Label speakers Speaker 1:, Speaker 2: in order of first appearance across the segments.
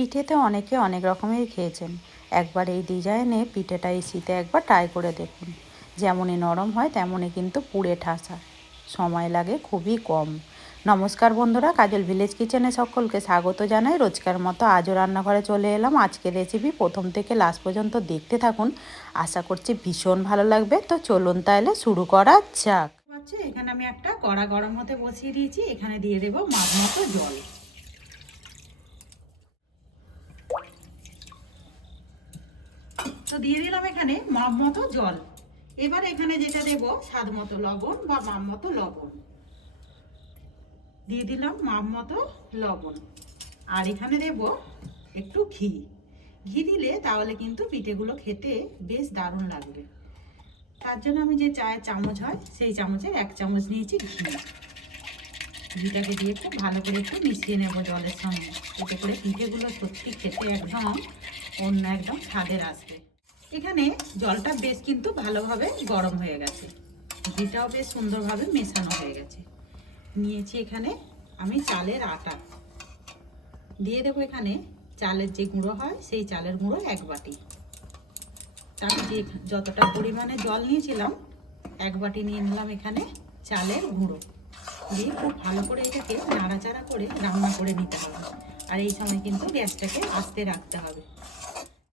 Speaker 1: পিঠেতে অনেকে অনেক রকমের খেয়েছেন। একবার এই ডিজাইনে পিঠেটা এই শীতে একবার ট্রাই করে দেখুন। যেমনই নরম হয়, তেমনই কিন্তু পুড়ে ঠাসা। সময় লাগে খুবই কম। নমস্কার বন্ধুরা, কাজল ভিলেজ কিচেনে সকলকে স্বাগত জানাই। রোজকার মতো আজও রান্নাঘরে চলে এলাম। আজকের রেসিপি প্রথম থেকে লাস্ট পর্যন্ত দেখতে থাকুন। আশা করছি ভীষণ ভালো লাগবে। তো চলুন তাহলে শুরু করা যাক।
Speaker 2: এখানে আমি একটা কড়া গরম হতে বসিয়ে দিয়েছি। এখানে দিয়ে দেবো মাপ মতো জল। তো দিয়ে দিলাম এখানে মাপ মতো জল। এবার এখানে যেটা দেব, স্বাদ মতো লবণ বা মাপ মতো লবণ। দিয়ে দিলাম মাপ মতো লবণ। আর এখানে দেব একটু ঘি। ঘি দিলে তাহলে কিন্তু পিঠেগুলো খেতে বেশ দারুণ লাগবে। তার জন্য আমি যে চায়ের চামচ হয়, সেই চামচের এক চামচ নিয়েছি ঘি। ঘিটাকে দিয়ে খুব ভালো করে একটু মিশিয়ে নেব জলের সঙ্গে। এতে করে পিঠেগুলো সত্যি খেতে একদম অন্য একদম স্বাদের আসবে। এখানে জলটা বেশ কিন্তু ভালোভাবে গরম হয়ে গেছে। ঘিটাও বেশ সুন্দরভাবে মেশানো হয়ে গেছে। নিয়েছি এখানে আমি চালের আটা। দিয়ে দেবো এখানে চালের যে গুঁড়ো হয়, সেই চালের গুঁড়ো এক বাটি। তার যে যতটা পরিমাণে জল নিয়েছিলাম, এক বাটি নিয়ে নিলাম এখানে চালের গুঁড়ো। দিয়ে খুব ভালো করে এটাকে নাড়াচাড়া করে রান্না করে নিতে হবে। আর এই সময় কিন্তু গ্যাসটাকে আস্তে রাখতে হবে।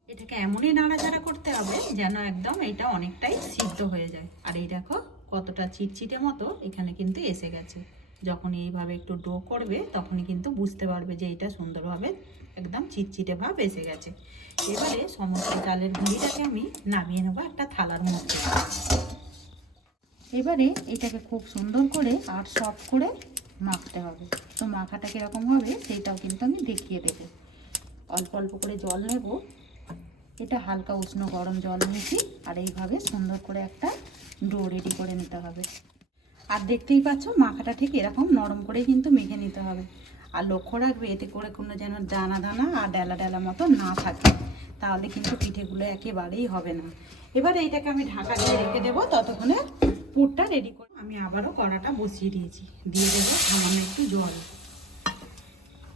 Speaker 2: এটাকে এমনই নাড়াচাড়া করতে হবে যেন একদম এটা অনেকটাই সিদ্ধ হয়ে যায়। আর এই দেখো, কতটা চিটচিটে মতো এখানে কিন্তু এসে গেছে। যখন এইভাবে একটু ডো করবে, তখনই কিন্তু বুঝতে পারবে যে এটা সুন্দরভাবে একদম চিটচিটে ভাব এসে গেছে। এবারে সমস্ত চালের গুঁড়িটাকে আমি নামিয়ে নেব একটা থালার মধ্যে। এবারে এটাকে খুব সুন্দর করে আর সফট করে মাখতে হবে। তো মাখাটা কীরকম হবে সেইটাও কিন্তু আমি দেখিয়ে দেবো। অল্প অল্প করে জল নেব এটা হালকা উষ্ণ গরম জল নিয়েছি আর এইভাবে সুন্দর করে একটা ডো রেডি করে নিতে হবে। আর দেখতেই পাচ্ছ, মাখাটা ঠিক এরকম নরম করেই কিন্তু মেখে নিতে হবে। আর লক্ষ্য রাখবে, এতে করে কোনো যেন দানা দানা আর ডেলা ডেলা মতো না থাকে। তাহলে কিন্তু পিঠেগুলো একেবারেই হবে না। এবারে এইটাকে আমি ঢাকা দিয়ে রেখে দেবো, ততক্ষণে পুরটা রেডি করে আমি আবারও কড়াটা বসিয়ে দিয়েছি। দিয়ে দেবো সামান্য একটু জল।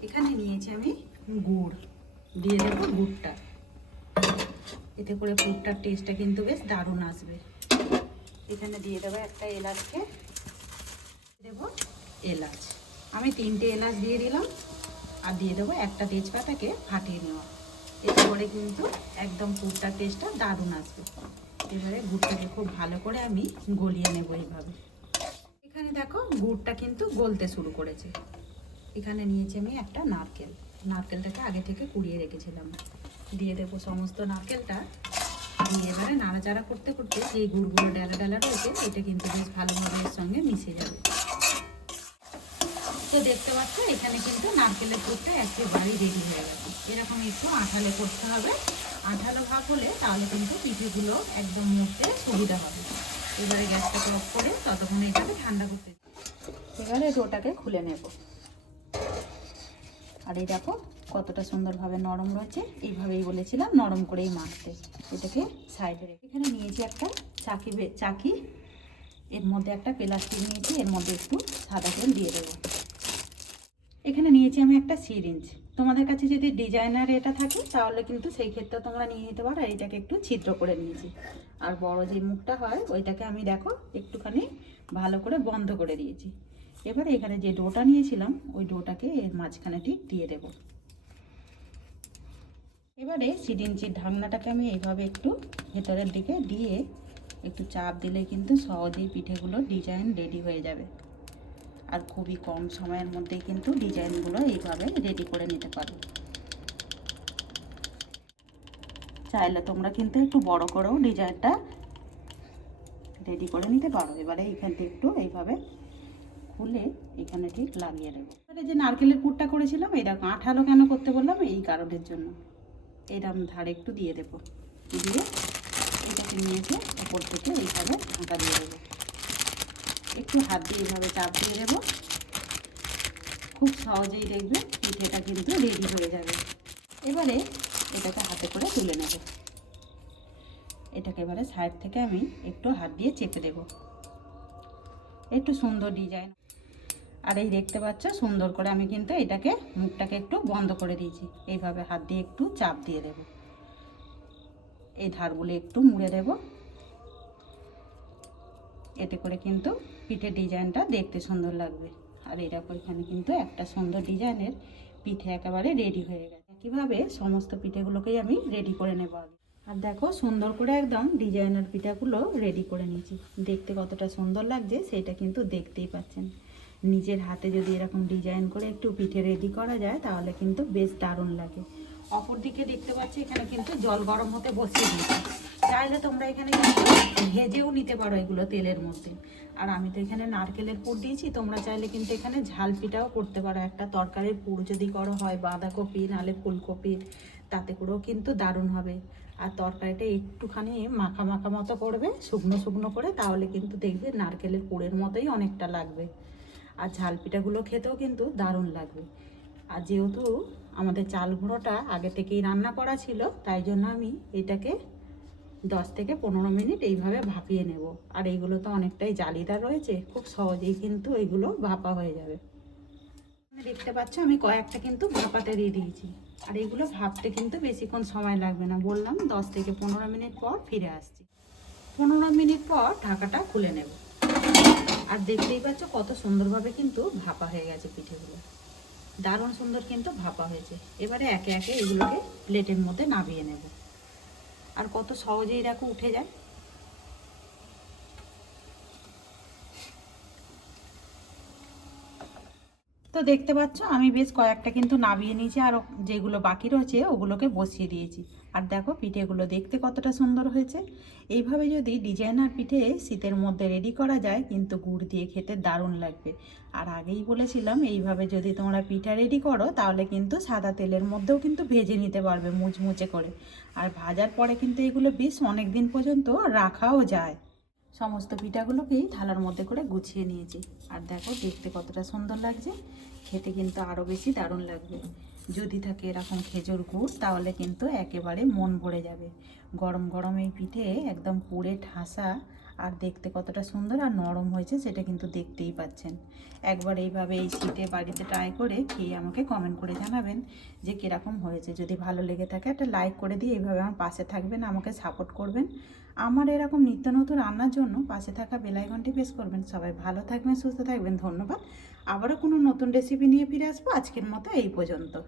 Speaker 2: এখানে নিয়েছি আমি গুড়। দিয়ে দেবো গুড়টা। এতে করে পুরটার টেস্টটা কিন্তু বেশ দারুণ আসবে। এখানে দিয়ে দেবো একটা এলাচকে। দেবো এলাচ। আমি তিনটে এলাচ দিয়ে দিলাম। আর দিয়ে দেবো একটা তেজপাতাকে ফাটিয়ে নেওয়া। এতে করে কিন্তু একদম পুরটার টেস্টটা দারুণ আসবে। এবারে গুড়টাকে খুব ভালো করে আমি গলিয়ে নেব এইভাবে। এখানে দেখো গুড়টা কিন্তু গলতে শুরু করেছে। এখানে নিয়েছি আমি একটা নারকেল। নারকেলটাকে আগে থেকে কুড়িয়ে রেখেছিলাম। দিয়ে দেবো সমস্ত নারকেলটা। দিয়ে এবারে নাড়াচাড়া করতে করতে যে গুড়গুলো ডালা ডালা রয়েছে, এটা কিন্তু বেশ ভালোভাবে এর সঙ্গে মিশে যাবে। তো দেখতে পাচ্ছ, এখানে কিন্তু নারকেলের পুরটা একেবারেই রেডি হয়ে গেছে। এরকম একটু আঠালে করতে হবে। আঠালো ভাব হলে তাহলে কিন্তু পিঠেগুলো একদম মুখতে সুবিধা হবে। এবারে গ্যাসটাকে অফ করে ততক্ষণে এটাকে ঠান্ডা করতে। এবারে ডোটাকে খুলে নেব। আর এই দেখো কতটা সুন্দরভাবে নরম রয়েছে। এইভাবেই বলেছিলাম নরম করেই মাখতে। এটাকে সাইডে রেখে এখানে নিয়েছি একটা চাকি চাকি। এর মধ্যে একটা প্লাস্টিক নিয়েছি, এর মধ্যে একটু সাদা তেল দিয়ে দেবো। এখানে নিয়েছি আমি একটা সিরিঞ্জ। তোমাদের কাছে যদি ডিজাইনার এটা থাকে, তাহলে কিন্তু সেই ক্ষেত্রে তোমরা নিয়ে নিতে পারো। আর এটাকে একটু ছিদ্র করে নিয়েছি। আর বড় যে মুখটা হয়, ওইটাকে আমি দেখো একটুখানি ভালো করে বন্ধ করে দিয়েছি। এবারে এখানে যে ডোটা নিয়েছিলাম, ওই ডোটাকে এর মাঝখানে ঠিক দিয়ে দেব। এবারে সিরিঞ্জির ঢাকনাটাকে আমি এইভাবে একটু ভেতরের দিকে দিয়ে একটু চাপ দিলে কিন্তু সহজেই পিঠেগুলো ডিজাইন রেডি হয়ে যাবে। আর খুবই কম সময়ের মধ্যেই কিন্তু ডিজাইনগুলো এইভাবে রেডি করে নিতে পারো। চাইলে তোমরা কিন্তু একটু বড় করেও ডিজাইনটা রেডি করে নিতে পারো। এবারে এইখানটা একটু এইভাবে খুলে এখানে ঠিক লাগিয়ে দেবো এবারে যে নারকেলের পুরটা করেছিলাম দেখো, আঠালো কেন করতে বললাম? এই কারণের জন্য। এরকম ধারে একটু দিয়ে দেবো। দিয়ে এটাকে নিয়েছে ওপর থেকে এইভাবে ঢাকা দিয়ে দেবো। একটু হাত দিয়ে এইভাবে চাপ দিয়ে দেবো। খুব সহজেই দেখবে পিঠেটা কিন্তু রেডি হয়ে যাবে। এবারে এটাকে হাতে করে তুলে নেব। এটাকে এবারে সাইড থেকে আমি একটু হাত দিয়ে চেপে দেব। একটু সুন্দর ডিজাইন আর এই দেখতে পাচ্ছ, সুন্দর করে আমি কিন্তু এটাকে মুখটাকে একটু বন্ধ করে দিয়েছি। এইভাবে হাত দিয়ে একটু চাপ দিয়ে দেব। এই ধারগুলো একটু মুড়ে দেব। এতে করে কিন্তু পিঠের ডিজাইনটা দেখতে সুন্দর লাগবে। আর এরকম এখানে কিন্তু একটা সুন্দর ডিজাইনের পিঠে একেবারে রেডি হয়ে গেছে। একইভাবে সমস্ত পিঠেগুলোকেই আমি রেডি করে নেব আগে? আর দেখো সুন্দর করে একদম ডিজাইনার পিঠাগুলো রেডি করে নিয়েছি। দেখতে কতটা সুন্দর লাগছে, সেটা কিন্তু দেখতেই পাচ্ছেন। নিজের হাতে যদি এরকম ডিজাইন করে একটু পিঠে রেডি করা যায়, তাহলে কিন্তু বেশ দারুণ লাগে। অপর দিকে দেখতে পাচ্ছি এখানে কিন্তু জল গরম হতে বসিয়ে দিয়েছি। চাইলে তোমরা এখানে কিন্তু ভেজেও নিতে পারো এগুলো তেলের মধ্যে। আর আমি তো এখানে নারকেলের পুর দিয়েছি, তোমরা চাইলে কিন্তু এখানে ঝাল পিঠাও করতে পারো। একটা তরকারির পুর যদি করো হয়, বাঁধাকপি নালে ফুলকপির তাতে করেও কিন্তু দারুণ হবে। আর তরকারিটা একটুখানি মাখা মাখা মতো করবে, শুকনো শুকনো করে, তাহলে কিন্তু দেখবে নারকেলের পুরের মতোই অনেকটা লাগবে। আর ঝাল পিঠাগুলো খেতেও কিন্তু দারুণ লাগবে। আর যেহেতু আমাদের চাল গুঁড়োটা আগে থেকেই রান্না করা ছিল, তাই জন্য আমি এটাকে দশ থেকে পনেরো মিনিট এইভাবে ভাপিয়ে নেব। আর এইগুলো তো অনেকটাই জালিদার রয়েছে, খুব সহজেই কিন্তু এগুলো ভাপা হয়ে যাবে। দেখতে পাচ্ছ আমি কয়েকটা কিন্তু ভাপাতে দিয়ে দিয়েছি। আর এগুলো ভাবতে কিন্তু বেশিক্ষণ সময় লাগবে না। বললাম, দশ থেকে পনেরো মিনিট পর ফিরে আসছি। পনেরো মিনিট পর ঢাকাটা খুলে নেব। আর দেখতেই পাচ্ছ কত সুন্দরভাবে কিন্তু ভাপা হয়ে গেছে পিঠেগুলো। দারুণ সুন্দর কিন্তু ভাপা হয়েছে। এবারে একে একে এগুলোকে প্লেটের মধ্যে নামিয়ে নেব। আর কত সহজেই দেখো উঠে যায়। তো দেখতে পাচ্ছ, আমি বেশ কয়েকটা কিন্তু নামিয়ে নিয়েছি, আর যেগুলো বাকি রয়েছে ওগুলোকে বসিয়ে দিয়েছি। আর দেখো পিঠেগুলো দেখতে কতটা সুন্দর হয়েছে। এইভাবে যদি ডিজাইনার পিঠে শীতের মধ্যে রেডি করা যায়, কিন্তু গুড় দিয়ে খেতে দারুণ লাগবে। আর আগেই বলেছিলাম, এইভাবে যদি তোমরা পিঠা রেডি করো, তাহলে কিন্তু সাদা তেলের মধ্যেও কিন্তু ভেজে নিতে পারবে মুচমুচে করে। আর ভাজার পরে কিন্তু এগুলো বেশ অনেক দিন পর্যন্ত রাখাও যায়। সমস্ত পিঠাগুলোকেই থালার মধ্যে করে গুছিয়ে নিয়েছি। আর দেখো, দেখতে কতটা সুন্দর লাগছে। খেতে কিন্তু আরও বেশি দারুণ লাগবে। যদি থাকে এরকম খেজুর গুড়, তাহলে কিন্তু একেবারে মন ভরে যাবে। গরম গরম এই পিঠে একদম পুড়ে ঠাসা আর দেখতে কতটা সুন্দর আর নরম হয়েছে সেটা কিন্তু দেখতেই পাচ্ছেন। একবার এইভাবে এই শীতে বাড়িতে ট্রাই করে খেয়ে আমাকে কমেন্ট করে জানাবেন যে কীরকম হয়েছে। যদি ভালো লেগে থাকে, একটা লাইক করে দিয়ে এইভাবে আমার পাশে থাকবেন, আমাকে সাপোর্ট করবেন। আমার এরকম নিত্য নতুন রান্নার জন্য পাশে থাকা বেলাইকনটি প্রেস করবেন। সবাই ভালো থাকবেন, সুস্থ থাকবেন। ধন্যবাদ। আবারও কোনো নতুন রেসিপি নিয়ে ফিরে আসব। আজকের মতো এই পর্যন্ত।